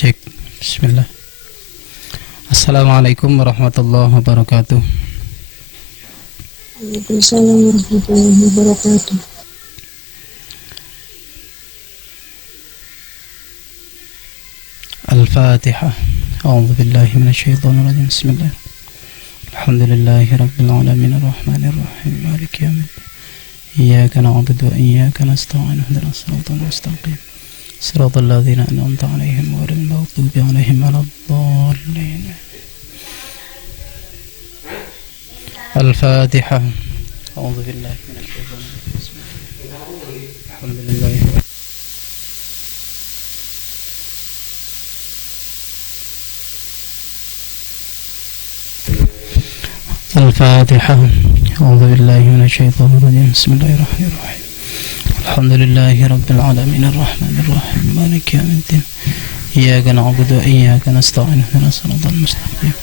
Cek. Bismillah. Assalamualaikum warahmatullahi wabarakatuh. Waalaikumsalam warahmatullahi wabarakatuh. Al-Fatihah. A'udzu billahi minasyaitonir rajim. Bismillah. Alhamdulillahi rabbil alamin arrahmanir rahim maliki yaumiddin. Iyyaka na'budu wa iyyaka nasta'in ihdinas siratal mustaqim. Siratal ladzina an'amta 'alaihim ghairil maghdubi 'alaihim waladdallin. Al-Fatihah. A'udzu billahi minasyaitonir rajim. Alhamdulillah. Al-Fatihah. A'udzu billahi minasyaitonir rajim. Bismillahirrahmanirrahim. Alhamdulillahi rabbil alamin arrahmanir rahim maliki yaumiddin. Iyyaka na'budu wa iyyaka nasta'in ihdinas siratal mustaqim.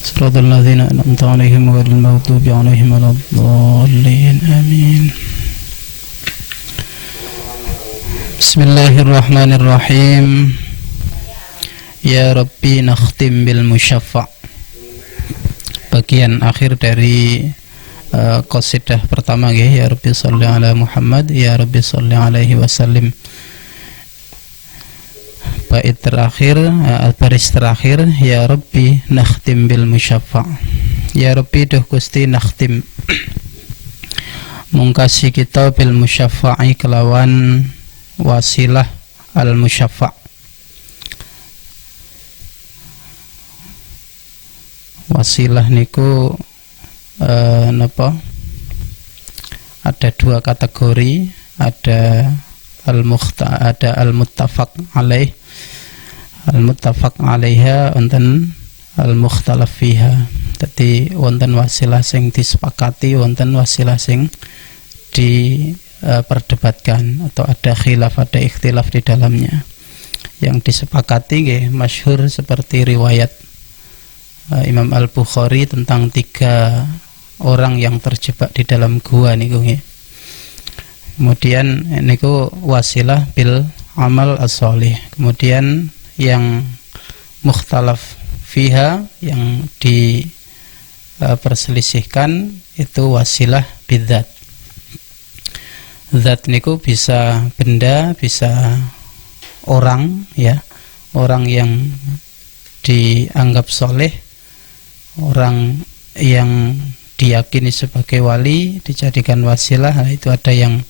Siratal ladzina an'amta 'alaihim ghairil maghdubi 'alaihim waladdallin. Amin. Bismillahirrahmanirrahim. Ya Rabbi nakhtim bil musyaffa'. Bagian akhir dari qasidah pertama ya Rabbi sholli ala Muhammad, ya Rabbi sholli alaihi wasallim. Bait terakhir, baris terakhir, ya Rabbi nakhtim bil musyaffa'. Ya Rabbi duh Gusti nakhtim mungkasi kita bil musyaffa'i kelawan wasilah al musyaffa'. Wasilah niku napa? Ada dua kategori, ada al-muttafaq alaih, al-muttafaq alaiha wonten al-mukhtalaf fiha. Dadi wonten wasilah sing disepakati, wonten wasilah sing diperdebatkan atau ada khilaf, ada ikhtilaf di dalamnya. Yang disepakati nggih masyhur seperti riwayat Imam Al-Bukhari tentang 3 orang yang terjebak di dalam gua niku nggih. Kemudian niku wasilah bil amal as-shalih. Kemudian yang mukhtalaf fiha, yang diperselisihkan itu wasilah bidzat. Zat niku bisa benda, bisa orang ya. Orang yang dianggap soleh, orang yang diyakini sebagai wali dijadikan wasilah. Nah, itu ada yang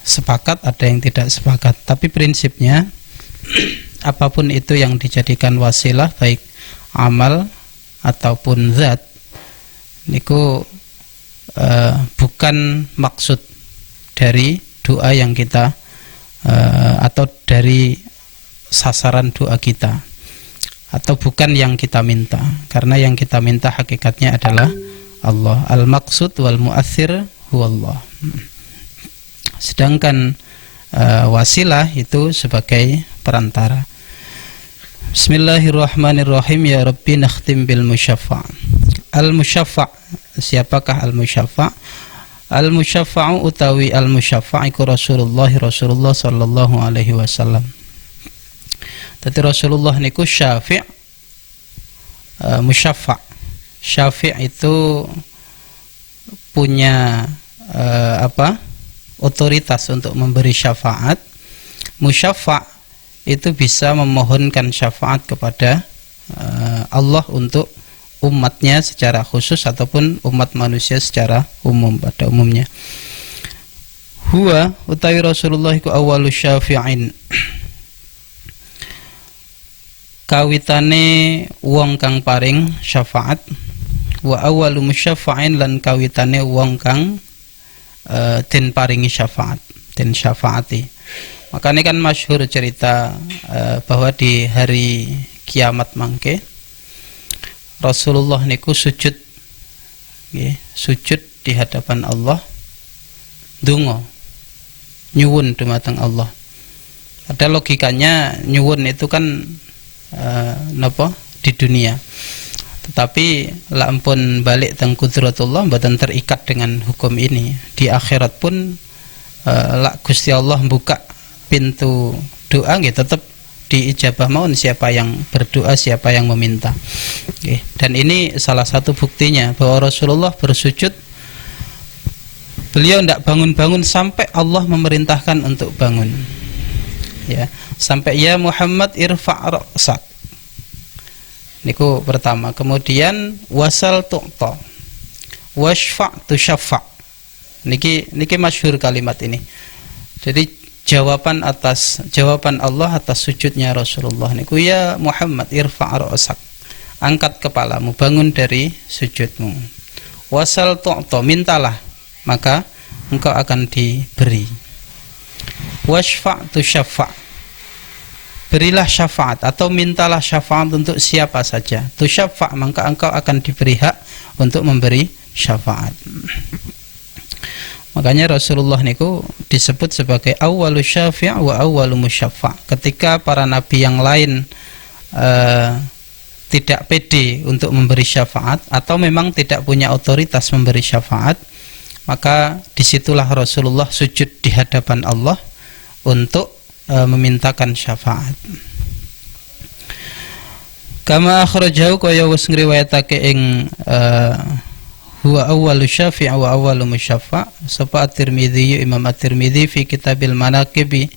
sepakat, ada yang tidak sepakat. Tapi prinsipnya apapun itu yang dijadikan wasilah, baik amal ataupun zat, niku bukan maksud dari doa yang kita atau dari sasaran doa kita, atau bukan yang kita minta, karena yang kita minta hakikatnya adalah Allah. Al-maqsud wal mu'athir huwallah. Sedangkan wasilah itu sebagai perantara. Bismillahirrahmanirrahim. Ya Rabbi nakhtim bil musyaffa'. Al-musyaffa', siapakah al-musyaffa'? Al-musyaffa'u utawi al-musyaffa' iku Rasulullah sallallahu alaihi wasallam. Tapi Rasulullah niku syafi', musyaffa'. Syafi' itu punya otoritas untuk memberi syafaat. Musyaffa' itu bisa memohonkan syafaat kepada Allah untuk umatnya secara khusus ataupun umat manusia secara umum, pada umumnya. Huwa utawi Rasulullah iku awwalu syafi'in, kawitane wong kang paring syafaat, wa awwalu musyaffa'in, lan kawitane wong kang den paringi syafaat, den syafaati. Makanya kan masyhur cerita bahwa di hari kiamat mangke Rasulullah niku sujud nggih, sujud di hadapan Allah, donga nyuwun dumateng Allah. Ada logikanya nyuwun itu kan napa di dunia, tetapi la ampun balik teng kudratullah mboten terikat dengan hukum ini. Di akhirat pun la Gusti Allah buka pintu doa nggih tetep diijabah maun, siapa yang berdoa, siapa yang meminta. Oke. Dan ini salah satu buktinya bahwa Rasulullah bersujud, beliau tidak bangun-bangun sampai Allah memerintahkan untuk bangun. Ya, sampai ya Muhammad irfa' ra'sak. Niku pertama. Kemudian wasal tu'ta, washfa' tushaffa'. Niki masyhur kalimat ini. Jadi jawaban Allah atas sujudnya Rasulullah niku ya Muhammad irfa' ra'sak, angkat kepalamu, bangun dari sujudmu. Wasal tu'ta, mintalah maka engkau akan diberi. Washfa' tushaffa', berilah syafaat atau mintalah syafaat untuk siapa saja. Tushaffa', maka engkau akan diberi hak untuk memberi syafaat. Makanya Rasulullah niku disebut sebagai awwalu syafi' wa awwalu musyaffa'. Ketika para nabi yang lain tidak pede untuk memberi syafaat atau memang tidak punya otoritas memberi syafaat, maka disitulah Rasulullah sujud di hadapan Allah untuk memintakan syafaat. Kama akhrajahu kaya wis ngriwayatake ing huwa awwalu syafi' wa awwalu musyaffa' sapa At-Tirmidzi, Imam At-Tirmidzi fi Kitabil Manaqibi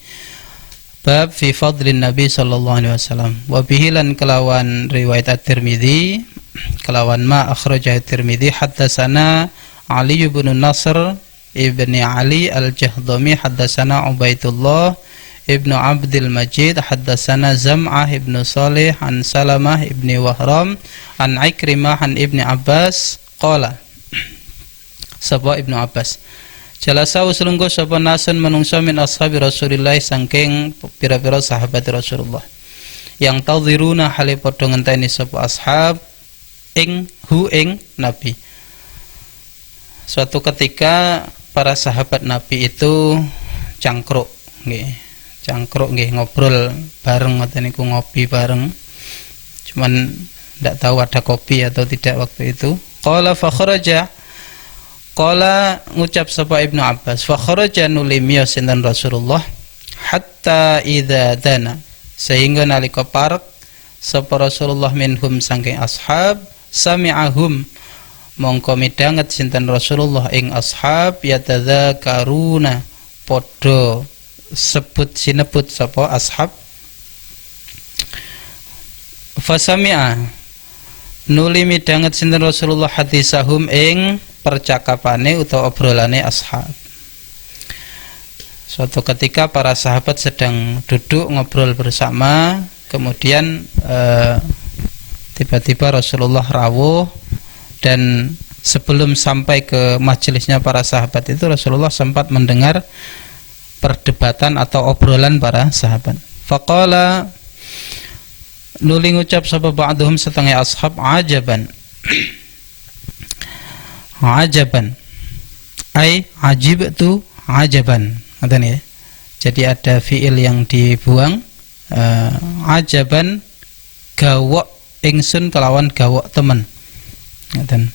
bab fi fadlin Nabi sallallahu alaihi wasallam. Wa bihi lan kelawan riwayat At-Tirmidzi kelawan ma akhrajahu At-Tirmidzi haddatsana Ali bin Nasr ibni Ali Al-Jahdami haddatsana Ubaidullah ibnu Abdul Majid haddatsana Zam'ah ibnu Salih an Salamah ibni Wahram an Ikrimah an ibni Abbas qala. Sapa Ibnu Abbas, jalasa usulungko sapa nasun manungsa min ashabi Rasulillah saking pira-pira sahabat Rasulullah yang tadhiruna hale padha ngenteni sapa ashab ing Nabi. Suatu ketika para sahabat Nabi itu cangkruk nggih ngobrol bareng ngoten niku, ngopi bareng. Cuman ndak tahu ada kopi atau tidak waktu itu. Qala fa kharaja, qala ngucap sapa Ibnu Abbas, fa kharaja nulimya sinten Rasulullah hatta idza dana, sehingga nalika parek sapa Rasulullah minhum saking ashab, sami'ahum mongko midanget sinten Rasulullah ing ashab yatadzakaruna padha sebut sinebut sapa ashab. Fasami'a nuli midanget sinten Rasulullah hadisahum ing percakapane utawa obrolane ashab. Suatu ketika para sahabat sedang duduk ngobrol bersama, kemudian tiba-tiba Rasulullah rawuh, dan sebelum sampai ke majelisnya para sahabat itu Rasulullah sempat mendengar perdebatan atau obrolan para sahabat. Faqala nuli ngucap sapa ba'duhum setengah ashab, ajaban ajaban ai ajibtu ajaban, ngoten ya. Jadi ada fiil yang dibuang, ajaban gawok ingsun kelawan gawok temen, ngoten.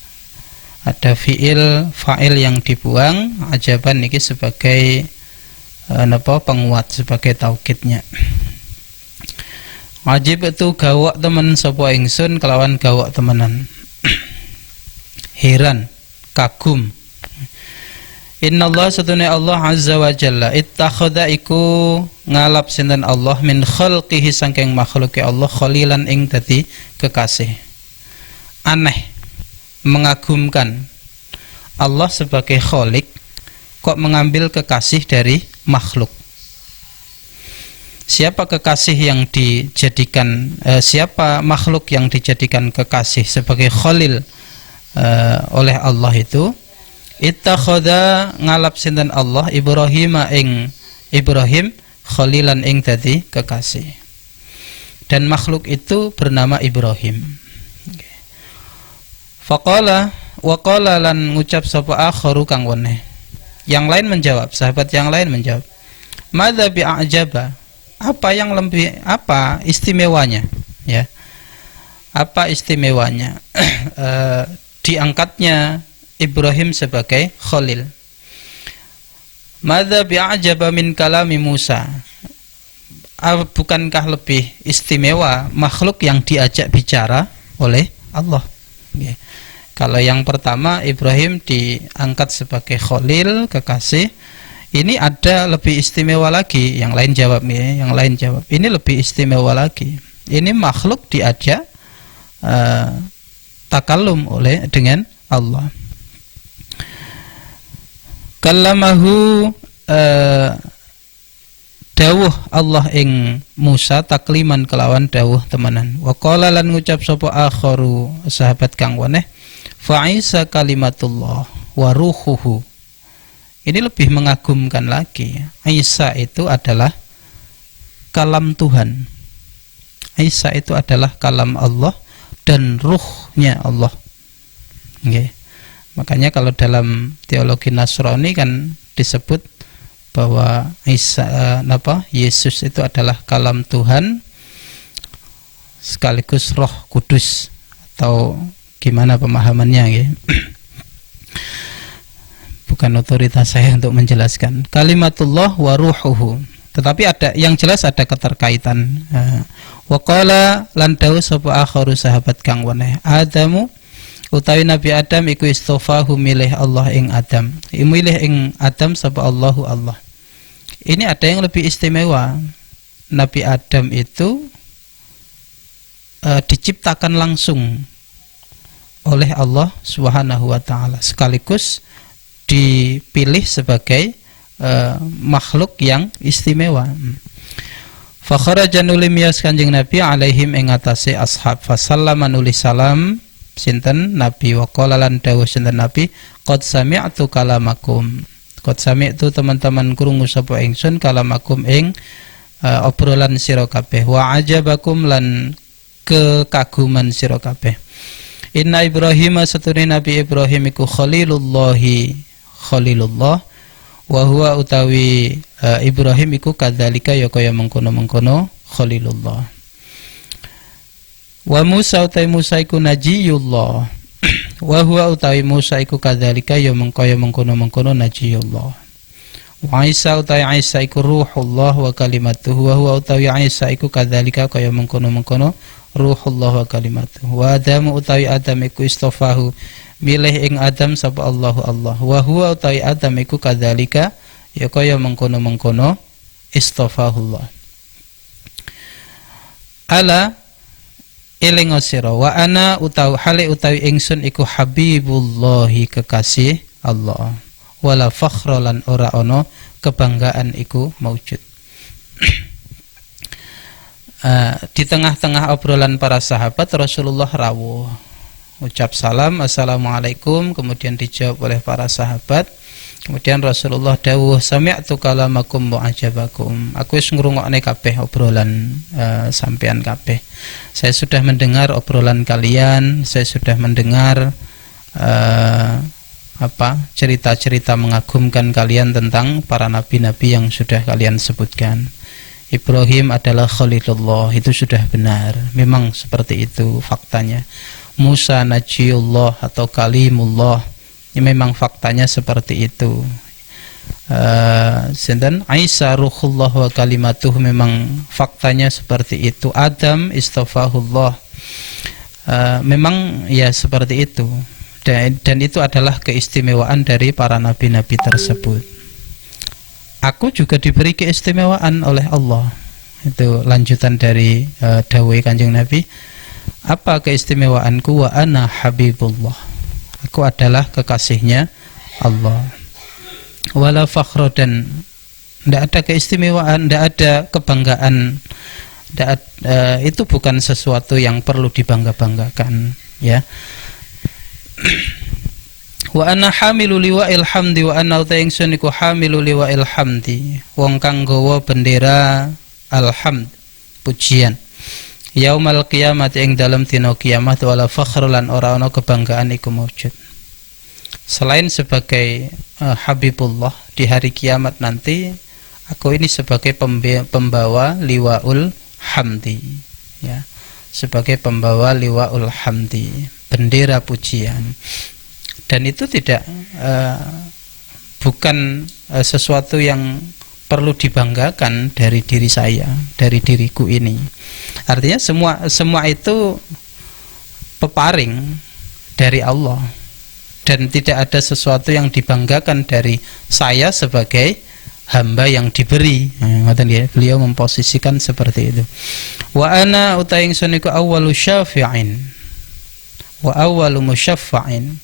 Ada fiil fa'il yang dibuang, ajaban niki sebagai penguat, sebagai taukidnya. Ajib itu gawak temen sapa ingsun kelawan gawak temenan. Heran, kagum. Innallaha satune Allah azza wa jalla ittakhadha iku ngalap sinten Allah min khalqihi saking makhluke Allah khalilan ing dadi kekasih. Aneh, mengagumkan Allah sebagai khalik kok mengambil kekasih dari makhluk. Siapa kekasih yang dijadikan siapa makhluk yang dijadikan kekasih sebagai khalil oleh Allah itu? Ittakhadha ngalap sinten Allah Ibrahim ing Ibrahim khalilan ing dadi kekasih. Dan makhluk itu bernama Ibrahim. Faqala wa qala lan ngucap sapa akharu kang weneh. Yang lain menjawab, sahabat yang lain menjawab, madza bi'ajaba, apa yang lebih, apa istimewanya, ya, apa istimewanya diangkatnya Ibrahim sebagai khalil. Madza bi'ajaba min kalami Musa, bukankah lebih istimewa makhluk yang diajak bicara oleh Allah? Ya. Kalau yang pertama Ibrahim diangkat sebagai Khalil, kekasih, ini ada lebih istimewa lagi. Yang lain jawab ya, yang lain jawab. Ini lebih istimewa lagi. Ini makhluk diajak takallum dengan Allah. Kallamahu dawuh Allah ing Musa takliman kelawan dawuh temenan. Wa qala lan ngucap sapa akharu sahabat kang weneh fa Isa kalimatullah wa ruhuhu. Ini lebih mengagumkan lagi. Isa itu adalah kalam Tuhan. Isa itu adalah kalam Allah dan ruhnya Allah. Okay. Makanya kalau dalam teologi Nasrani kan disebut bahwa Yesus itu adalah kalam Tuhan sekaligus Roh Kudus, atau gimana pemahamannya ya. Bukan otoritas saya untuk menjelaskan. Kalimatullah wa ruhuhu. Tetapi ada yang jelas ada keterkaitan. Wa qala lan dawu sapa akharu sahabat kang weneh Adamu utawi Nabi Adam iku istofahu milih Allah ing Adam. Milih ing Adam sapa Allahu Allah. Ini ada yang lebih istimewa. Nabi Adam itu diciptakan langsung oleh Allah Subhanahu wa taala, sekaligus dipilih sebagai makhluk yang istimewa. Fa kharaja nuli miyas Kanjeng Nabi alaihim ing atase ashab fa sallama nuli salam sinten Nabi wa qala lan dawuh sinten Nabi qad sami'tu kalamakum. Qad sami'tu teman-teman krungu sapa ingsun kalamakum ing obrolan sira kabeh wa ajabakum lan kekaguman sira kabeh. Inna Ibrahim satune Nabi Ibrahim iku khalilullah wa huwa utawi Ibrahim iku kadzalika ya kaya mengkono-mengkono khalilullah. Wa Musa utawi Musa iku najiyullah wa huwa utawi Musa iku kadzalika ya mengkaya mengkono-mengkono najiyullah. Wa Isa utawi Isa iku ruhullah wa kalimatuhu wa huwa utawi Isa iku kadzalika kaya mengkono-mengkono ruhullah wa kalimatuhu. Wa Adam utawi Adam iku istofahu milih ing Adam sapa Allahu Allah. Wa huwa utawi Adam iku kadzalika ya kaya mengkono-mengkono istofahullah. Ala eling sira wa ana utawi hale utawi ingsun iku habibullahi kekasih Allah. Wala fakhra lan ora ana kebanggaan iku maujud. Di tengah-tengah obrolan para sahabat Rasulullah rawuh ucap salam assalamualaikum, kemudian dijawab oleh para sahabat. Kemudian Rasulullah dawuh sami'tu kalamakum wa ajabakum. Aku wis ngrungokne kabeh obrolan sampean kabeh. Saya sudah mendengar obrolan kalian, saya sudah mendengar cerita-cerita mengagumkan kalian tentang para nabi-nabi yang sudah kalian sebutkan. Ibrahim adalah Khalilullah, itu sudah benar. Memang seperti itu faktanya. Musa Najiyullah atau Kalimullah, ini memang faktanya seperti itu. Sinten Isa Ruhullah wa Kalimatuh, memang faktanya seperti itu. Adam Istafahullah, memang ya seperti itu. Dan itu adalah keistimewaan dari para nabi-nabi tersebut. Aku juga diberi keistimewaan oleh Allah. Itu lanjutan dari dawai Kanjeng Nabi. Apa keistimewaanku? Wa ana habibullah. Aku adalah kekasihnya Allah. Wala fakhra, dan tidak ada keistimewaan, tidak ada kebanggaan. Itu bukan sesuatu yang perlu dibangga-banggakan, ya. Wa ana hamilu liwa'il hamdi wa ana ta'ingsun iku hamilu liwa'il hamdi, wong kang gawa bendera alhamd, pujian. Yaumal kiamat ing dalam dina kiamat wala fakhr lan ora ana kebanggaan iku maujud. Selain sebagai Habibullah di hari kiamat nanti, aku ini sebagai pembawa liwaul hamdi, ya, sebagai pembawa liwaul hamdi, bendera pujian. Dan itu tidak bukan sesuatu yang perlu dibanggakan dari diri saya, dari diriku ini. Artinya semua itu peparing dari Allah, dan tidak ada sesuatu yang dibanggakan dari saya sebagai hamba yang diberi. Beliau memposisikan seperti itu. Wa ana utaing suniku awwalu syafi'in wa awwalu musyaffa'in.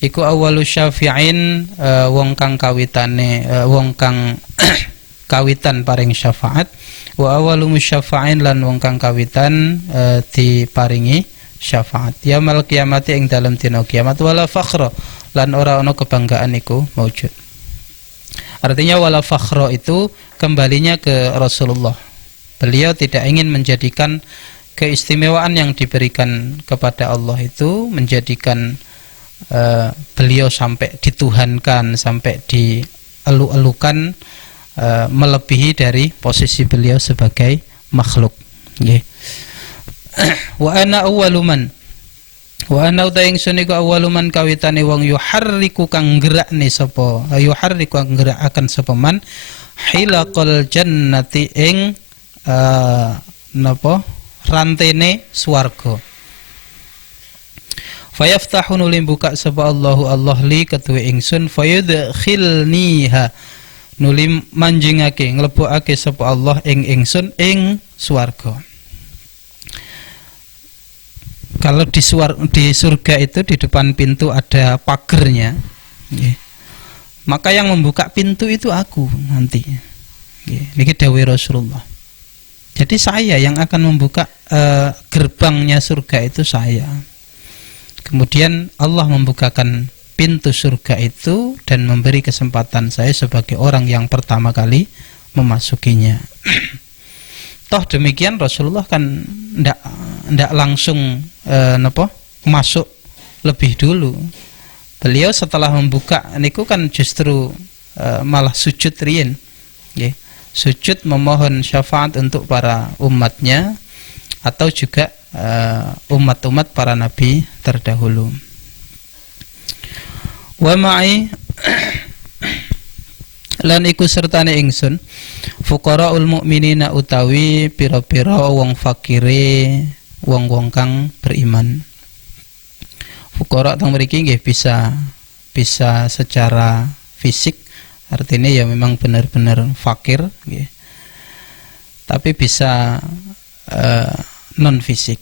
Iku awwalu syafi'in, wong kang kawitane wong kang kawitan paring syafaat, wa awwalu musyaffa'in lan wong kang kawitan diparingi syafaat. Yaumul kiamati ing dalem dina kiamat, wala fakhra lan ora ana kebanggaan iku maujud. Artinya wala fakhra itu kembalinya ke Rasulullah. Beliau tidak ingin menjadikan keistimewaan yang diberikan kepada Allah itu menjadikan beliau sampai dituhankan, sampai dielu-elukan, melebihi dari posisi beliau sebagai makhluk. Wa ana awwaluman, wa ana utaing suniku awwaluman kawitane wong yuharriku kang gerakne sapa, yuharriku kang gerakaken sapa man hilaqal jannati ing napa rantene swarga. Fayaftahu nulim buka sapa Allahu Allah li ketuwe ingsun, fayudkhilniha nulim manjingake nglebokake sapa Allah ing ingsun ing swarga. Kalau di surga itu di depan pintu ada pagernya, maka yang membuka pintu itu aku nanti. Niki dawuh Rasulullah. Jadi saya yang akan membuka gerbangnya surga itu saya. Kemudian Allah membukakan pintu surga itu dan memberi kesempatan saya sebagai orang yang pertama kali memasukinya. Toh demikian Rasulullah kan ndak langsung masuk lebih dulu. Beliau setelah membuka niku kan justru malah sujud riyen, sujud memohon syafaat untuk para umatnya atau juga umat-umat para nabi terdahulu. Wa ma'i lan iku sertane ingsun fuqaraul mukminina utawi pira-pira wong fakire, wong-wong kang beriman. Fuqara teng mriki nggih bisa secara fisik, artinya ya memang benar-benar fakir nggih. Tapi bisa non fisik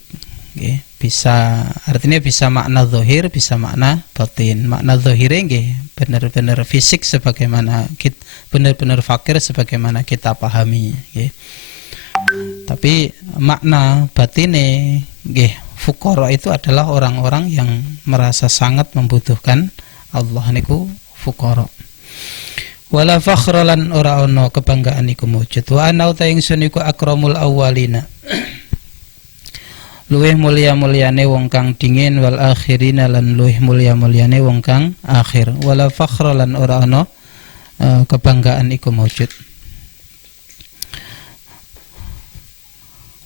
nggih. Bisa artinya bisa makna zahir, bisa makna batin. Makna zahire nggih benar-benar fisik sebagaimana kita benar-benar fakir sebagaimana kita pahami nggih. Tapi makna batine nggih fuqara itu adalah orang-orang yang merasa sangat membutuhkan Allah niku fuqara. Wala fakhra lan ora ana kebanggaan iku mujud. Wa ana ta ingsun iku akramul awwalina. Luwih mulia-muliane wong kang dingin, wal akhirina lan luwih mulia-muliane wong kang akhir. Wala fakhra lan ora ana kebanggaan iku mujud.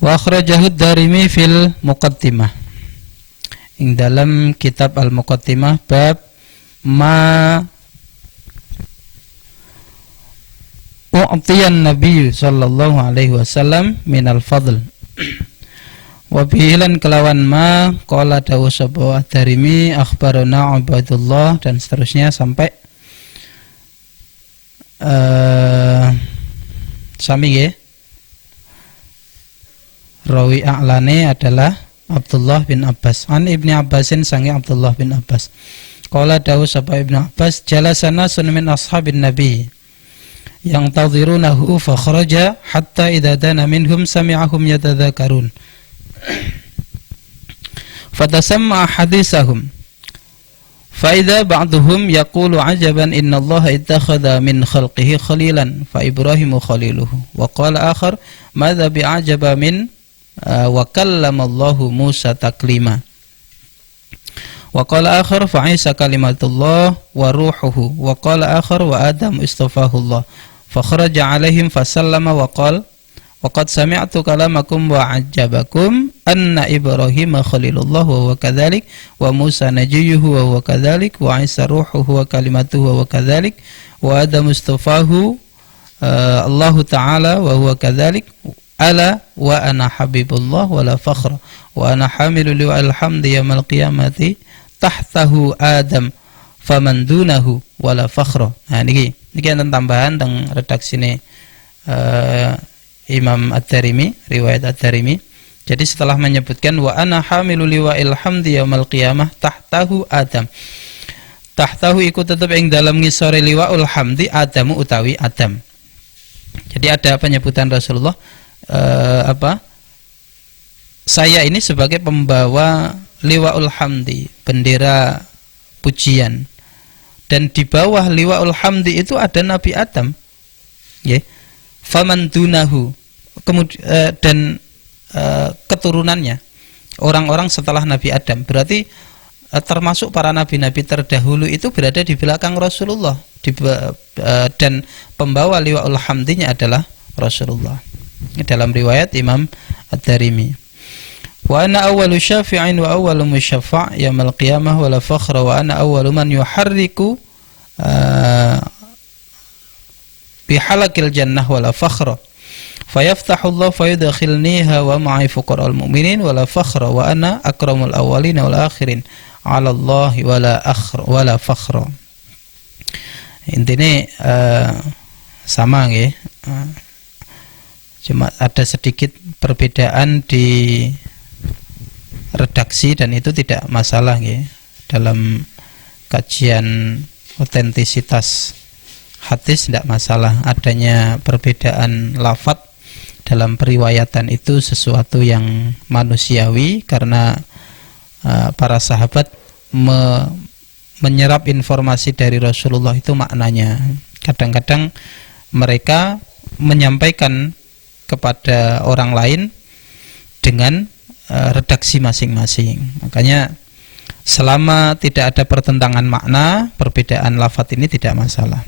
Wa akhrajahu ad-Darimi fil Muqaddimah. Ing dalam kitab Al-Muqaddimah bab ma u'tiyan Nabi sallallahu alaihi wasallam minal fadl. Wa bihilan kelawan ma qala dawu sapa Darimi akhbarana Ubaidullah dan seterusnya sampai sami nggih. Rawi a'lane adalah Abdullah bin Abbas. An Ibni Abbasin sangi Abdullah bin Abbas. Qala dawu sapa Ibnu Abbas jalasana sun min ashabin Nabi yang tadhirunahu fa kharaja hatta idza dana minhum sami'ahum yatadzakarun. Fatasamma hadisahum fa idza ba'duhum yaqulu ajaban inna Allah ittakhadha min khalqihi khalilan fa Ibrahimu khaliluhu wa qala akhar madza bi'ajaba min wa kallama Allahu Musa taklima wa qala akhar fa Isa kalimatullah wa ruhuhu wa qala akhar wa Adam istafahu Allah fa kharaja alaihim fa sallama wa qala waqad sami'tu kalamakum wa ajabakum anna Ibrahim khalilullah wa huwa kadzalik wa Musa najiyuhu wa huwa kadzalik wa Isa ruhuhu wa kalimatuhu wa huwa kadzalik wa Adam istafahu Allah Ta'ala wa huwa kadzalik ala wa ana habibullah wa la fakhra wa ana hamilu liwa'il hamdi yaumil qiyamati tahtahu Adam faman dunahu wa la fakhra. Nah niki enten tambahan teng redaksine Imam Ad-Darimi, riwayat Ad-Darimi. Jadi setelah menyebutkan wa ana hamilu liwa'il hamdi yaumil qiyamah tahtahu Adam. Tahtahu iku tetep ing dalam ngisore liwa'ul hamdi Adamu utawi Adam. Jadi ada penyebutan Rasulullah saya ini sebagai pembawa liwa'ul hamdi, bendera pujian. Dan di bawah liwa'ul hamdi itu ada Nabi Adam. Ya. Faman dunahu. Dan keturunannya orang-orang setelah Nabi Adam. Berarti termasuk para nabi-nabi terdahulu itu berada di belakang Rasulullah. Dan pembawa liwa'ul hamdinya adalah Rasulullah. Dalam riwayat Imam Ad-Darimi. Wa ana awwalu syafi'in wa awwalu musyaffa' yaumil qiyamah wa la fakhra wa ana awwalu man yuharriku bihalakil jannah wa la fakhra fayaftahu Allah fayudkhilniha wa ma'i fuqara'il mu'minin wa la fakhra wa ana akramul awwalin wal akhirin 'ala Allah wa la fakhra. Intinya sama nggih. Cuma ada sedikit perbedaan di redaksi dan itu tidak masalah ya. Dalam kajian otentisitas hadis tidak masalah. Adanya perbedaan lafadz dalam periwayatan itu sesuatu yang manusiawi karena para sahabat menyerap informasi dari Rasulullah itu maknanya. Kadang-kadang mereka menyampaikan kepada orang lain dengan redaksi masing-masing. Makanya selama tidak ada pertentangan makna, perbedaan lafadz ini tidak masalah.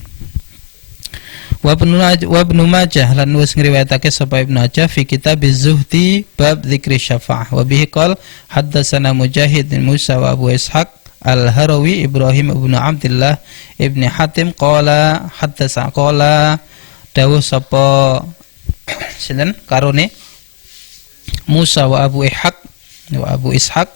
Wa Ibnu Majah lan wis ngriwayatake sapa Ibnu Majah fi kitab az-Zuhdi bab dzikri syafa'ah wa bihi qala haddatsana Mujahid bin Musa wa Abu Ishaq Al-Harawi Ibrahim ibnu Abdullah ibni Hatim qala haddasa qala dawuh sapa sinten karone Musa wa Abu Ishaq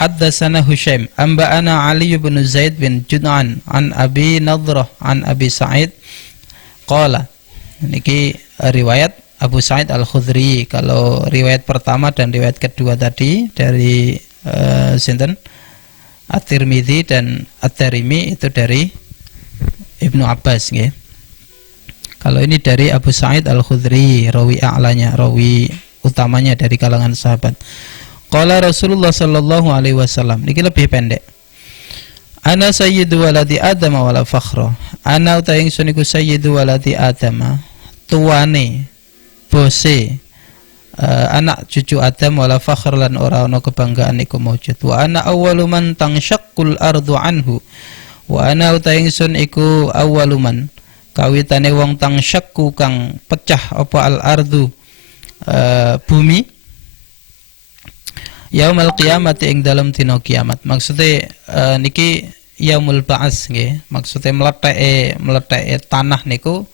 haddatsana Hushaim anba'ana Ali bin Zaid bin Jud'an an Abi Nadrah an Abi Sa'id qala. Niki riwayat Abu Sa'id Al-Khudri. Kalau riwayat pertama dan riwayat kedua tadi dari sinten At-Tirmidzi dan At-Tirmidzi itu dari Ibnu Abbas nggih. Kalau ini dari Abu Sa'id Al-Khudri, rawi a'lanya, rawi utamanya dari kalangan sahabat. Qala Rasulullah sallallahu alaihi wasallam. Niki lebih pendek. Ana sayyidu waladi Adam wa la fakhra. Ana utawi ingsun iku sayyidu waladi Adam, tuane bose anak cucu Adam wala fakhr lan ora ana kebanggaan iku maujud. Wa ana awwalu man tangshaqqul ardu anhu. Wa ana utawi ingsun iku awwalu man kawitane wong tangshaqqu kang pecah apa al ardu bumi yaumul qiyamati ing dalam dina kiamat. Maksude niki yaumul ba'ats nggih. Maksude mleteke tanah niku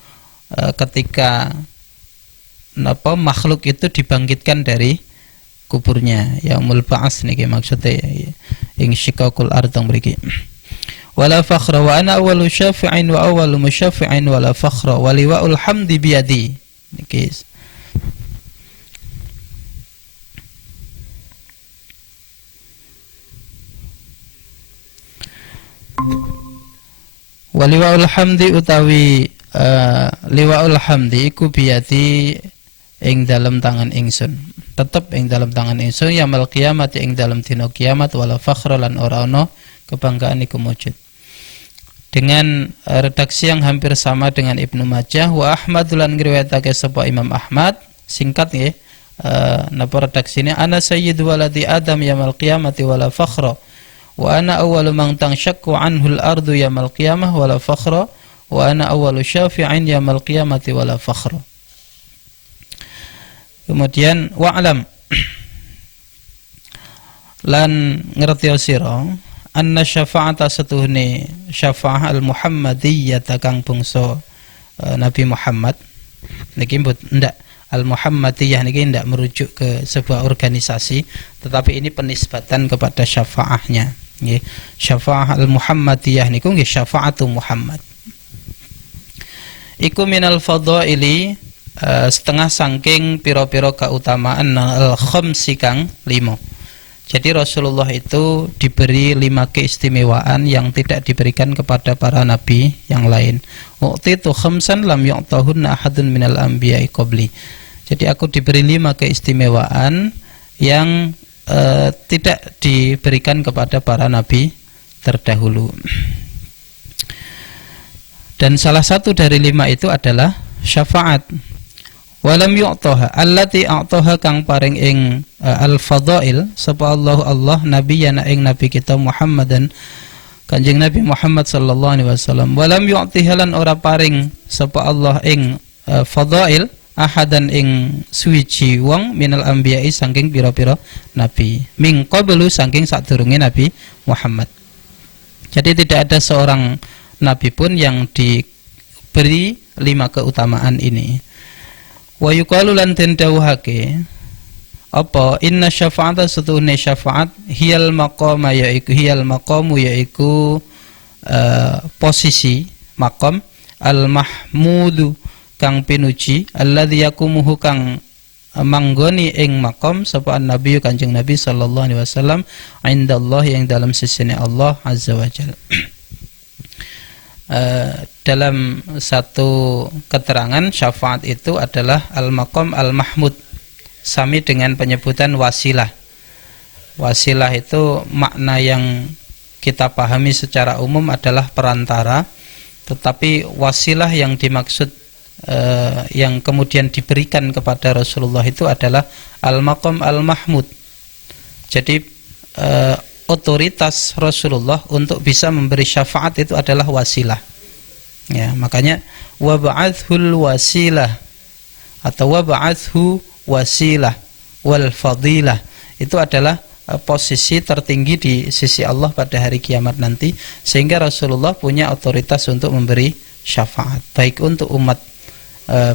ketika makhluk itu dibangkitkan dari kuburnya. Yaumul ba'ats niki maksude ing shiqaqul ardh mriki. Wala fakhra wa ana awwalu syafi'in wa awwalu musyaffi'in wala fakhra wa liwa'ul hamdi biyadi. Niki waliwaul hamdi utawi liwaul hamdi iku biyati ing dalam tangan ingsun, tetep ing dalam tangan ingsun yaumil qiyamati ing dalam dina kiamat wala fakhra lan ora ana kebanggaan iku mujud. Dengan redaksi yang hampir sama dengan Ibnu Majah. Wa Ahmad lan ngriwayatake sapa Imam Ahmad, singkat nggih, napa redaksine ana sayyidu waladi Adam yaumil qiyamati wala fakhra wa ana awwalu man tanshaqqu anhu al-ardu yaumil qiyamah wala fakhra wa ana awwalu syafi'in yaumil qiyamati wala fakhra. Kemudian wa'lam lan ngerti sira anna syafa'ata setuhne syafa'ah al-Muhammadiyah kang bangsa Nabi Muhammad niki ndak al-Muhammadiyah niki ndak merujuk ke sebuah organisasi, tetapi ini penisbatan kepada syafa'ahnya. Nggih, syafa'ah al-Muhammadiyah niku nggih syafa'atu Muhammad. Iku minal fadhaili setengah saking pira-pira keutamaan al-khamsi kang 5. Jadi Rasulullah itu diberi 5 keistimewaan yang tidak diberikan kepada para nabi yang lain. U'titu khamsan lam yu'tahunna ahadun minal anbiya'i qabli. Jadi aku diberi 5 keistimewaan yang tidak diberikan kepada para nabi terdahulu. Dan salah satu dari 5 itu adalah syafaat. Walam yu'taha allati a'taha kang paring ing al-fadail sapa Allah nabiyana ing nabi kita Muhammadan Kanjeng Nabi Muhammad sallallahu alaihi wasallam. Walam yu'tiha lan ora paring sapa Allah ing fadail ahadan ing suwiji wong minal anbiya'i saking pira-pira nabi min qablu saking sadurunge Nabi Muhammad. Jadi tidak ada seorang nabi pun yang diberi 5 keutamaan ini. Wa yuqalu lan den dawuhake apa inna syafa'ata setuhne syafaat hiyal maqama yaiku posisi maqam al mahmudu kang pinuji alladzi yakumuhu kang manggoni ing maqam sapa nabi Kanjeng Nabi sallallahu alaihi wasallam indallah yang dalam sisine Allah azza wajalla. Dalam satu keterangan syafaat itu adalah al-maqam al-mahmud, sami dengan penyebutan wasilah. Wasilah itu makna yang kita pahami secara umum adalah perantara, tetapi wasilah yang dimaksud yang kemudian diberikan kepada Rasulullah itu adalah al-maqam al-mahmud. Jadi otoritas Rasulullah untuk bisa memberi syafaat itu adalah wasilah. Ya, makanya wab'athul wasilah atau wab'athu wasilah wal fadilah itu adalah posisi tertinggi di sisi Allah pada hari kiamat nanti, sehingga Rasulullah punya otoritas untuk memberi syafaat baik untuk umat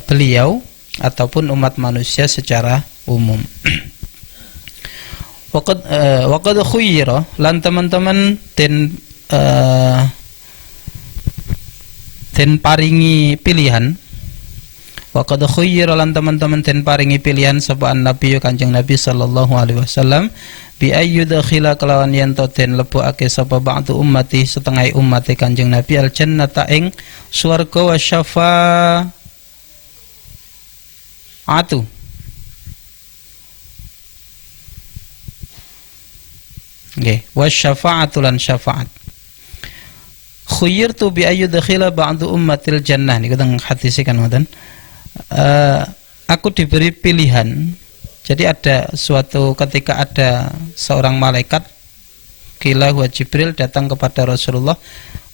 beliau ataupun umat manusia secara umum. Waqad khuyyira lan teman-teman den paringi pilihan. Waqad khuyyira lan teman-teman den paringi pilihan sapa Nabi Kanjeng Nabi sallallahu alaihi wasallam bi ayyudkhila kelawan yen to den lebokake sapa ba'du ummati setengah umat Kanjeng Nabi al jannata ing swarga wa syafaatu. Nggih, wasyafa'atu lan syafaat. Khuyyirtu bi ayyudkhila ba'du ummatil jannah niku teng hadis kan ngoten. Aku diberi pilihan. Jadi ada suatu ketika ada seorang malaikat kila wa Jibril datang kepada Rasulullah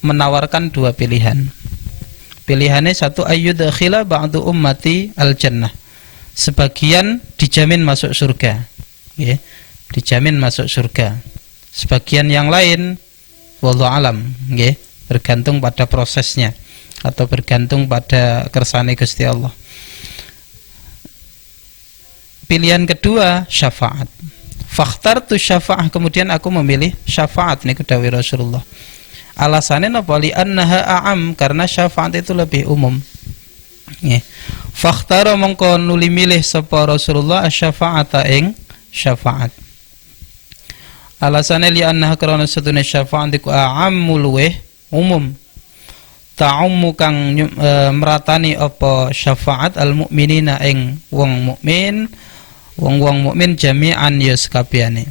menawarkan 2 pilihan. Pilihannya satu ayyudkhila ba'du ummati al jannah. Sebagian dijamin masuk surga. Nggih, dijamin masuk surga. Sebagian yang lain wallahu alam, nggih, bergantung pada prosesnya atau bergantung pada kersane Gusti Allah. Pilihan kedua syafaat. Fakhtartu syafa'ah, kemudian aku memilih syafaat niku dawuh Rasulullah. Alasannya napa? Li annaha a'am, karena syafaat itu lebih umum. Nggih. Fakhtara mongko nuli milih sapa Rasulullah asy-syafa'ata ing syafaat. Alasannya li annaha karena satune syafaat iku a'ammu luweh umum. Ta'ummu kang meratani apa syafaat al mukminina ing wong mukmin, wong-wong mukmin jami'an ya sekabehane.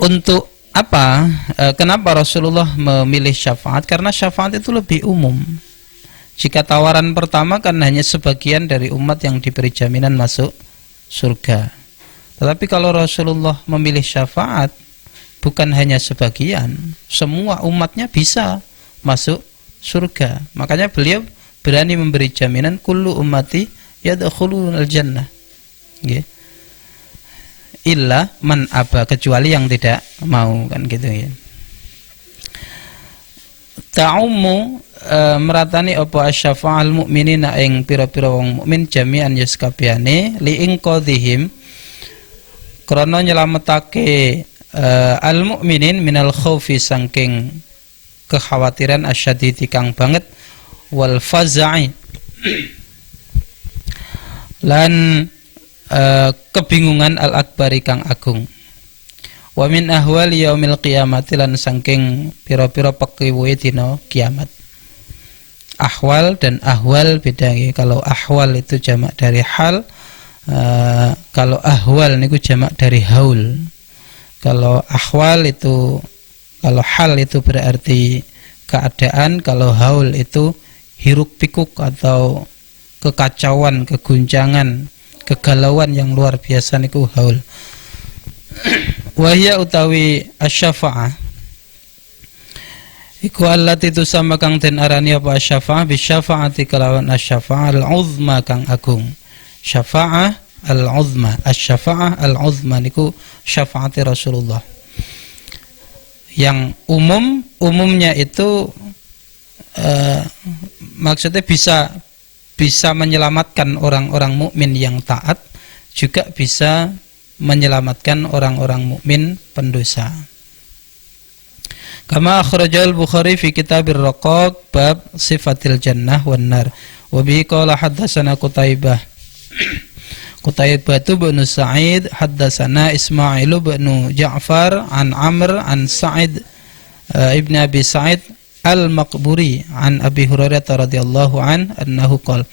Untuk apa? Kenapa Rasulullah memilih syafaat? Karena syafaat itu lebih umum. Jika tawaran pertama kan hanya sebagian dari umat yang diberi jaminan masuk surga. Tetapi kalau Rasulullah memilih syafaat, bukan hanya sebagian, semua umatnya bisa masuk surga. Makanya beliau berani memberi jaminan kullu ummati yadkhulunal jannah. Nggih. illa man aba, kecuali yang tidak mau, kan gitu ya. Ta'ummu meratani apa asyafa'al mu'minina ing pira-pira wong mukmin jami'an yaskabiyane li inqadhihim krana nyelametake al mukminin minal khaufi saking kekhawatiran asyadidi kang banget wal faza'i lan kebingungan al akbari kang agung. Wa min ahwali yaumil qiyamati lan saking pira-pira pekiwe dina kiamat. Ahwal dan ahwal beda ya. Kalau ahwal itu jamak dari hal, kalau ahwal niku jamak dari haul. Kalau ahwal itu, kalau hal itu berarti keadaan, kalau haul itu hiruk pikuk atau kekacauan, keguncangan, kegalauan yang luar biasa niku haul. Wahya utawi asy-syafa'ah iku allati tusama kang den arani apa asy-syafa'ah bi syafa'ati kalawan asy-syafa'ah al-uzma kang agung. Syafa'ah al-uzma, asy-syafa'ah al-uzma niku syafaati Rasulullah. Yang umumnya itu maksudnya bisa menyelamatkan orang-orang mukmin yang taat, juga bisa menyelamatkan orang-orang mukmin pendosa. Kama akhrajal Bukhari fi kitabir raqaq bab sifatil jannah wan nar. Wa bihi qala haddatsana Qutaibah. Qutaibah bin Sa'id haddatsana Ismail bin Ja'far an Amr an Sa'id ibn Abi Sa'id al-Maqburi an Abi Hurairah radhiyallahu an annahu qala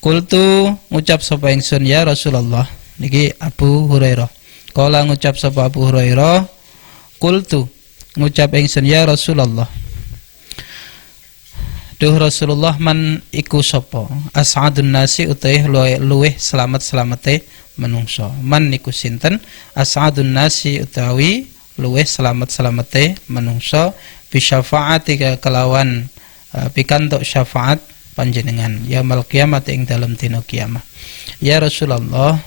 qultu ngucap sapa ingsun ya Rasulullah. Niki Abu Hurairah. Kala ngucap sapa Abu Hurairah, qultu ngucap ingsun ya Rasulullah. Duh Rasulullah, man iku sapa? As'adun nasi utahe luweh selamat-selamate manungsa. Man niku sinten? As'adun nasi utawi luweh selamat-selamate manungsa bi syafaati kelawan pikantuk syafaat panjenengan yaumul kiamat ing dalem dina kiamat. Ya Rasulullah,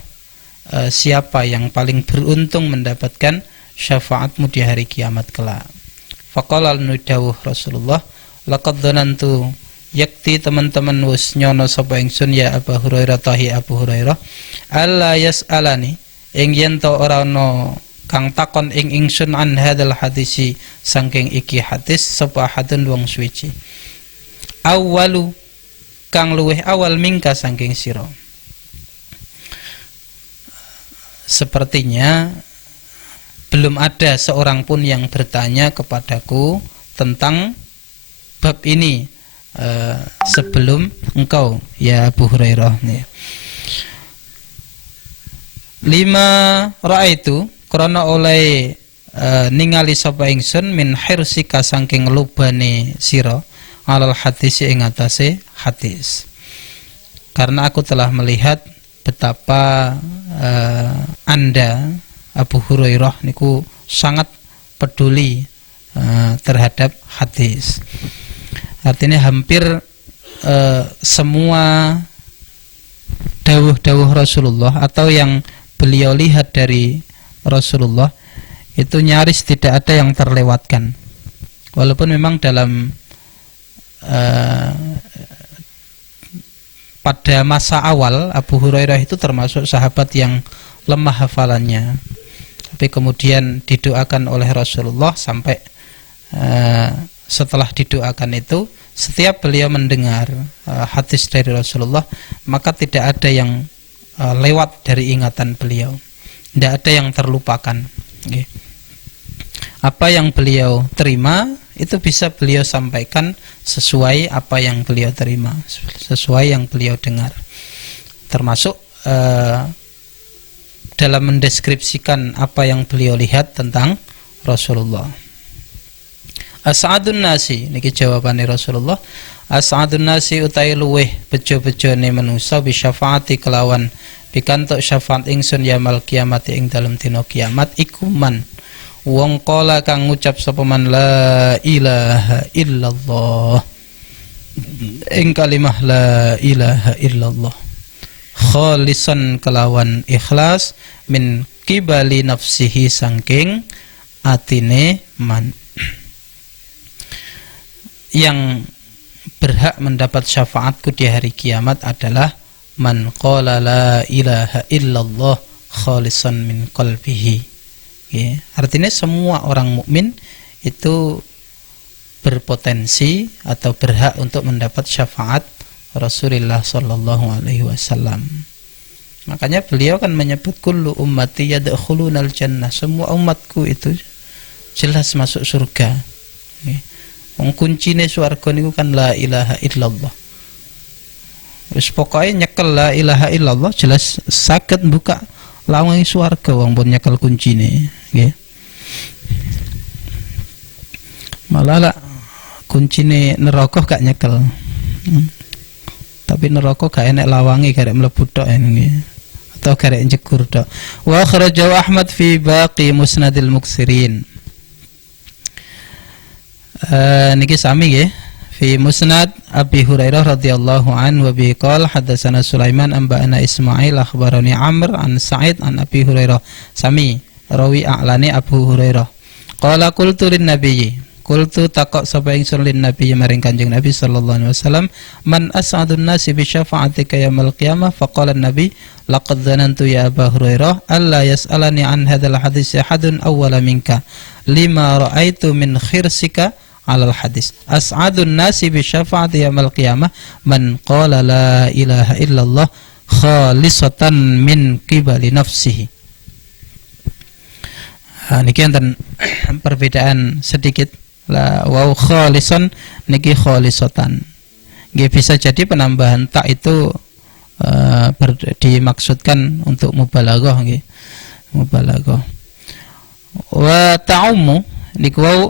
siapa yang paling beruntung mendapatkan syafaatmu di hari kiamat kelak? Faqala al-nudawuh Rasulullah, laqad dhanantu yakti teman-teman wis nyono sapa ingsun ya Abu Hurairah tahi Abu Hurairah alla yas'alani ing yen to ora ana kang takon ing ingsun an hadzal hadisi saking iki hadis sapa hadun wong suci awwalu kang luweh awal mingka saking sira. Sepertinya belum ada seorang pun yang bertanya kepadaku tentang bab ini sebelum engkau ya Abu Hurairah. Lima ra'aitu krana oleh ningali sapa ingsun min hirsika saking lubane sira alal hadis ing atase hadis. Karena aku telah melihat betapa Anda Abu Hurairah niku sangat peduli terhadap hadis. Artinya hampir semua dawuh-dawuh Rasulullah atau yang beliau lihat dari Rasulullah itu nyaris tidak ada yang terlewatkan. Walaupun memang dalam pada masa awal Abu Hurairah itu termasuk sahabat yang lemah hafalannya, tapi kemudian didoakan oleh Rasulullah sampai setelah didoakan itu setiap beliau mendengar hadis dari Rasulullah maka tidak ada yang lewat dari ingatan beliau, tidak ada yang terlupakan. Apa yang beliau terima itu bisa beliau sampaikan sesuai apa yang beliau terima, sesuai yang beliau dengar, termasuk dalam mendeskripsikan apa yang beliau lihat tentang Rasulullah. As'adun nasi niki jawabane Rasulullah, as'adun nasi utai luweh bejo-bejone manusa bi syafaati kelawan pikantuk syafaat ingsun yaumul kiamat ing dalem dina kiamat iku man wong qala kang ngucap sapa man la ilaha illallah ing kalimah la ilaha illallah khalisan kelawan ikhlas min qibali nafsihi saking atine man. Yang berhak mendapat syafaatku di hari kiamat adalah man qala la ilaha illallah khalisan min qalbihi. Ya, artinya semua orang mukmin itu berpotensi atau berhak untuk mendapat syafaat Rasulullah sallallahu alaihi wasallam. Makanya beliau kan menyebut kullu ummati yadkhulunal jannah, semua umatku itu jelas masuk surga. Ya. Wong kuncine swarga niku kan la ilaha illallah. Wis pokoke nyekel la ilaha illallah jelas saged buka lawang swarga wong pun nyekel kuncine, nggih. Malah lah kuncine neraka gak nyekel. Tapi neraka gak enek lawange garek mlebu tok nggih. Atau garek njegur tok. Wa kharaja Ahmad fi baqi musnadil muksirin. Niki sami nggih fi musnad Abi Hurairah radhiyallahu anhu wa bi qala hadatsana Sulaiman anba'ana Ismail akhbarani Amr an Sa'id an Abi Hurairah sami rawi a'lani Abu Hurairah qala qultu lin nabiyyi qultu taqaq sapa ingsun lin nabiyyi maring Kanjeng Nabi sallallahu alaihi wasallam man as'adun nasi bi syafa'atika yaumil qiyamah faqala an-nabi laqad dhanantu ya Abu Hurairah alla yas'alani an hadzal hadits ahadun awwala minka lima ra'aitu min khirsika alal hadis as'adun nasi bi syafa'ati yaumil qiyamah man qala la ilaha illallah khalisatan min qibali nafsihi. Niki enten perbedaan sedikit la wa khalisan niki khalisatan. Nggih bisa jadi penambahan tak itu dimaksudkan untuk mubalaghah nggih. Mubalaghah. Wa ta'ummu niku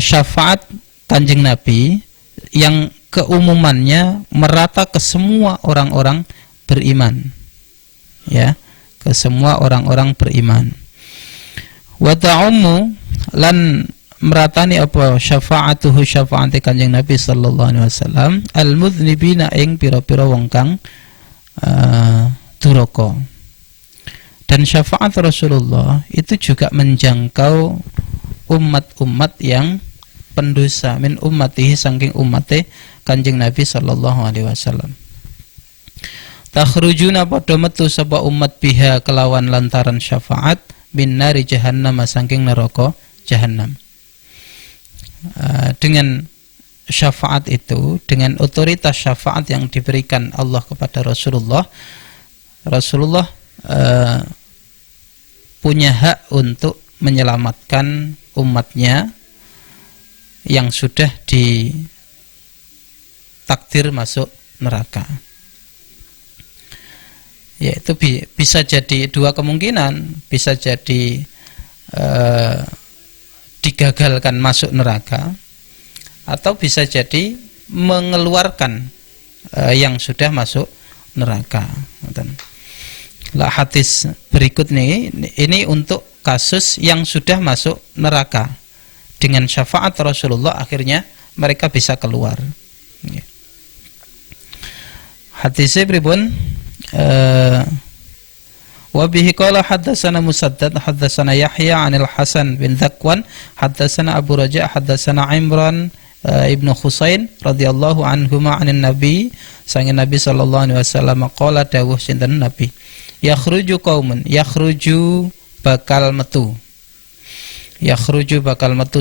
syafaat Kanjeng Nabi yang keumumannya merata ke semua orang-orang beriman, ya, ke semua orang-orang beriman. Wa ta'ummu lan meratani apa syafaatuhu syafaati Kanjeng Nabi sallallahu alaihi wasallam al-mudznibina ing pira-pira wong kang duraka. Dan syafaat Rasulullah itu juga menjangkau umat-umat yang pendosa min ummatihi saking ummate Kanjeng Nabi sallallahu alaihi wasallam. Takhrujuna padha metu sapa umat biha kelawan lantaran syafaat bin nari jahannam saking neraka jahannam. Dengan syafaat itu, dengan otoritas syafaat yang diberikan Allah kepada Rasulullah, Rasulullah punya hak untuk menyelamatkan umatnya yang sudah ditakdir masuk neraka. Yaitu bisa jadi dua kemungkinan, bisa jadi digagalkan masuk neraka, atau bisa jadi mengeluarkan yang sudah masuk neraka. Lah hadis berikut ini untuk kasus yang sudah masuk neraka. Dengan syafaat Rasulullah akhirnya mereka bisa keluar. Hadisnya pripun? Wa bihi qala haddatsana Musaddad haddatsana Yahya 'anil Hasan bin Dzakwan haddatsana Abu Raja' haddatsana Imran ibnu Husain radhiyallahu anhuma 'anin Nabi sang Nabi sallallahu alaihi wasallam qala dawuh sinten Nabi yakhruju qaumun yakhruju bakal metu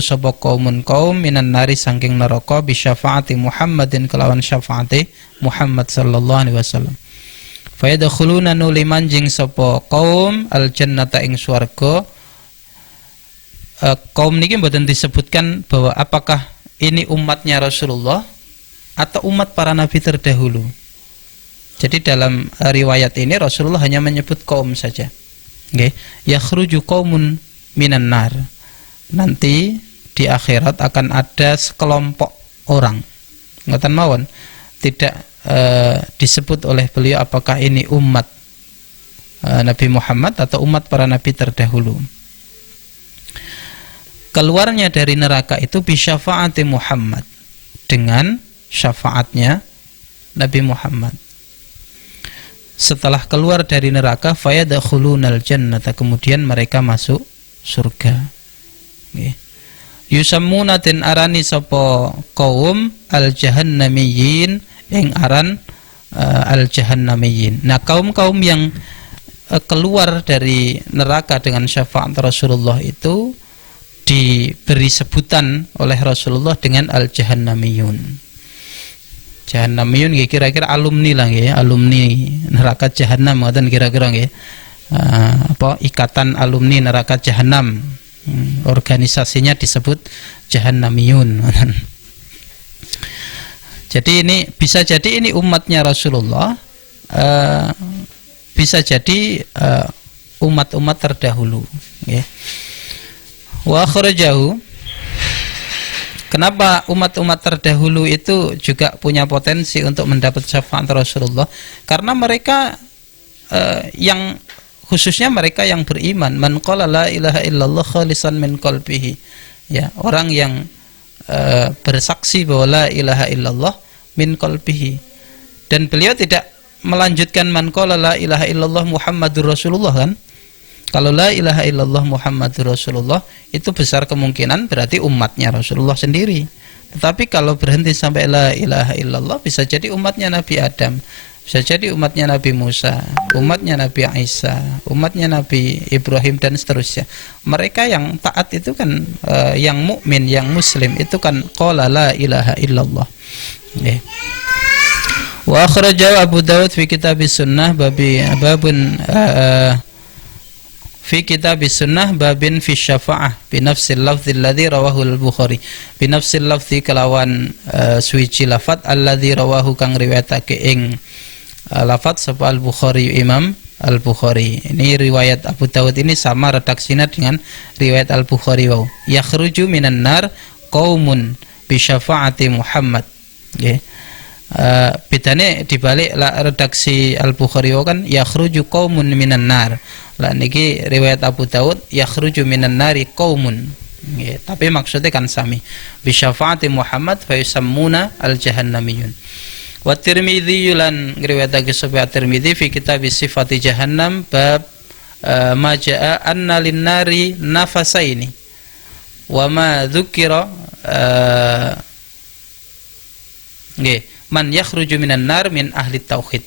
sapa qaumun kaum minan nari saking neraka bi syafaati Muhammadin kelawan syafaate Muhammad sallallahu alaihi wasallam. Fa yadkhuluna nuli manjing sapa kaum al jannata ing swarga. Kaum niki mboten disebutkan bahwa apakah ini umatnya Rasulullah atau umat para nabi terdahulu. Jadi dalam riwayat ini Rasulullah hanya menyebut kaum saja. Nggih, yakhruju qaumun minan nar. Nanti di akhirat akan ada sekelompok orang. Ngoten mawon. Tidak disebut oleh beliau apakah ini umat Nabi Muhammad atau umat para nabi terdahulu. Keluarnya dari neraka itu bi syafaati Muhammad, dengan syafaatnya Nabi Muhammad. setelah keluar dari neraka fayadkhulunal jannata, kemudian mereka masuk surga. Nggih. Yusammuna den arani sapa kaum al-jahannamiyyin ing aran al-jahannamiyyin. Nah, kaum-kaum yang keluar dari neraka dengan syafaat Rasulullah itu diberi sebutan oleh Rasulullah dengan al-jahannamiyun. Jahannamiyun kira-kira alumni lah ya, alumni neraka jahanam ngoten kira-kira nggih. Ikatan alumni neraka jahanam. Organisasinya disebut jahannamiyun. Jadi ini bisa jadi ini umatnya Rasulullah, bisa jadi umat-umat terdahulu. Ya. Wa akhrajahu. Kenapa umat-umat terdahulu itu juga punya potensi untuk mendapat syafaat Rasulullah? Karena mereka yang khususnya mereka yang beriman, man qala la ilaha illallah khalisan min qalbihi. Ya, orang yang bersaksi bahwa la ilaha illallah min qalbihi. Dan beliau tidak melanjutkan man qala la ilaha illallah Muhammadur Rasulullah kan? Kalau la ilaha illallah Muhammadur Rasulullah itu besar kemungkinan berarti umatnya Rasulullah sendiri. Tetapi kalau berhenti sampai la ilaha illallah bisa jadi umatnya Nabi Adam, bisa jadi umatnya Nabi Musa, umatnya Nabi Isa, umatnya Nabi Ibrahim dan seterusnya. Mereka yang taat itu kan yang mukmin, yang muslim itu kan qala la ilaha illallah. Okay. Wa akhrajahu Abu Dawud fi kitabis sunnah babun fi kitabis sunnah babin fi syafa'ah bi nafsil lafzi alladhi rawahu al-Bukhari, bi nafsil lafzi kelawan suci lafat alladhi rawahu kang riwayatake ing lafat sapa al-Bukhari Imam al-Bukhari. Ini riwayat Abu Dawud ini sama redaksinya dengan riwayat al-Bukhari wau. Yakhruju minan nar qaumun bi syafaati Muhammad. Nggih. Bedane dibalik redaksi al-Bukhari wau kan yakhruju qaumun minan nar. Lah niki riwayat Abu Dawud yakhruju minan nari qaumun. Nggih, tapi maksudnya kan sami. Bi syafaati Muhammad fa yusammuna al-jahannamiyun. Wa Tirmidzi lan ngriwayatake sapa Tirmidzi fi kitab sifati jahannam bab ma jaa anna lin-nari nafasaini wa ma dzukira nggih man yakhruju minan nar min ahli tauhid.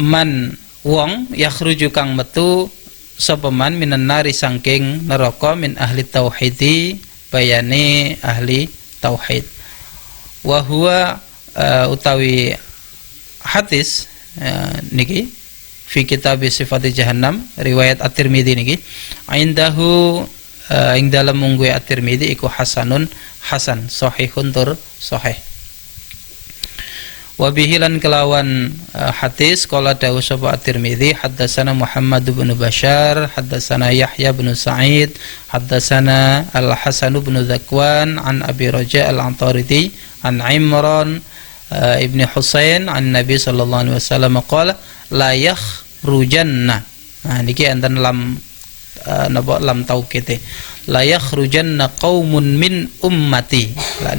Man wong yakhruju kang metu sapa man minan nari saking neraka min ahli tauhidi bayane ahli tauhid. Wa huwa utawi hadis niki fi kitab sifati jahannam riwayat At-Tirmidzi niki indahu ing dalam mungguhe At-Tirmidzi iku hasanun hasan sahihun tur sahih. Wa bihi lan kelawan hadis qala dawu sapa At-Tirmidzi haddatsana Muhammad bin Bashar haddatsana Yahya bin Sa'id haddatsana Al-Hasan bin Zakwan an Abi Raja Al-Antaridi an Imran ibn Husain an Nabi sallallahu alaihi wasallam qala la yakhrujanna. Nah niki enten lam napa lam taukite la yakhrujanna qaumun min ummati. Lah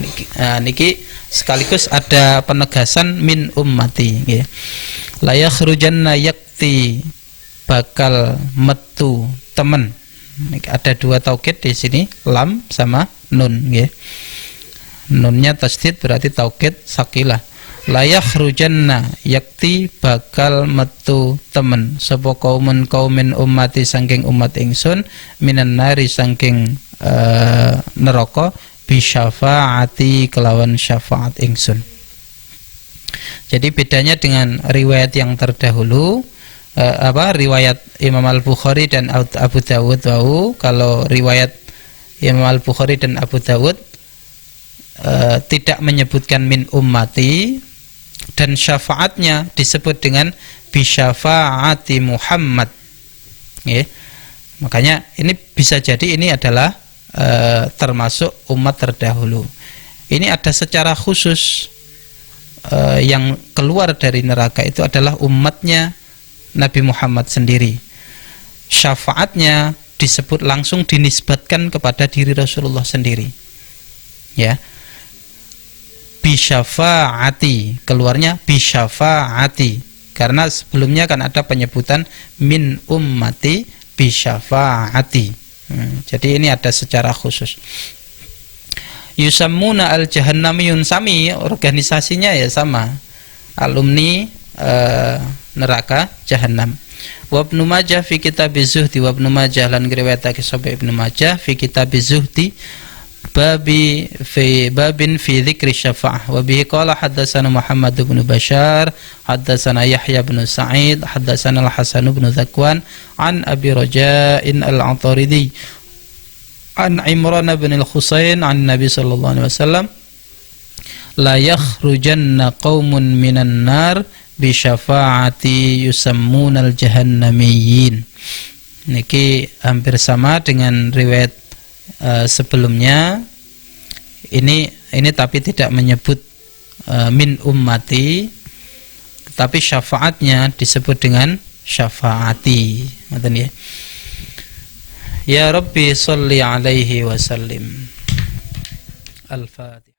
niki sekaligus ada penegasan min ummati nggih. La yakhrujanna yakti bakal metu temen. Ada dua taukid di sini, lam sama nun nggih. Nunnya tasdid berarti taukid sakilah. La yakhrujanna yakti bakal metu temen sapa kaumin ummati saking umat ingsun minan nari saking neraka bisyafaati kelawan syafaat ingsun. Jadi bedanya dengan riwayat yang terdahulu riwayat Imam Al-Bukhari dan Abu Dawud wau, kalau riwayat Imam Al-Bukhari dan Abu Dawud tidak menyebutkan min ummati dan syafaatnya disebut dengan bisyafaati Muhammad. Ya. Makanya ini bisa jadi ini adalah termasuk umat terdahulu. Ini ada secara khusus yang keluar dari neraka itu adalah umatnya Nabi Muhammad sendiri. Syafaatnya disebut langsung dinisbatkan kepada diri Rasulullah sendiri. Ya. bisyafaati, keluarnya bisyafaati, karena sebelumnya kan ada penyebutan min ummati bisyafaati. Jadi ini ada secara khusus. Yusammuna al-jahannamiyun, sami organisasinya ya sama, alumni neraka jahanam. Wa Ibnu Majah fi kitab az-zuhdi, wa Ibnu Majah lan riwayatake sapa Ibnu Majah fi kitab az-zuhdi babin fi dzikri syafa'ah, wa bihi qala haddatsana Muhammad bin Bashar haddatsana Yahya bin Sa'id haddatsana Al-Hasan bin Zakwan an Abi Raja'in Al-Ataridi an Imran bin Al-Husain an Nabi sallallahu alaihi wasallam la yakhrujanna qaumun minan nar bi syafaati yusammunal jahannamiyyin. Niki hampir sama dengan riwayat sebelumnya. Ini tapi tidak menyebut min ummati, tetapi syafaatnya disebut dengan syafaati. Ngoten ya. Ya Rabbi sholli alaihi wa sallim. Al-Fatihah.